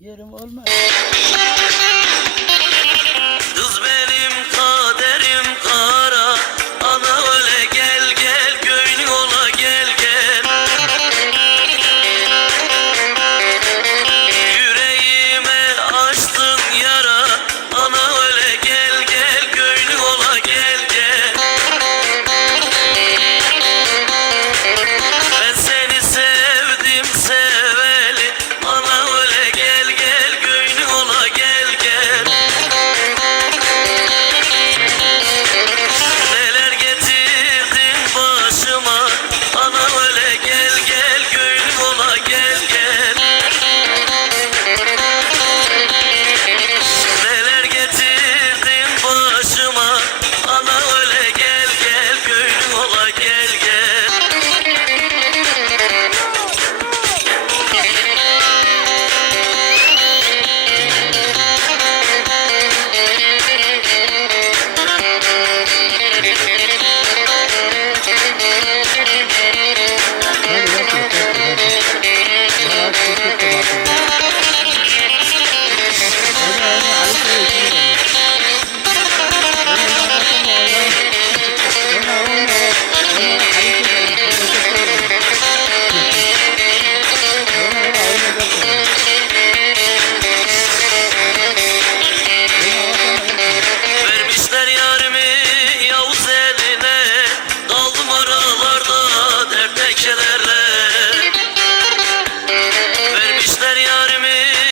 Yerim olmaz.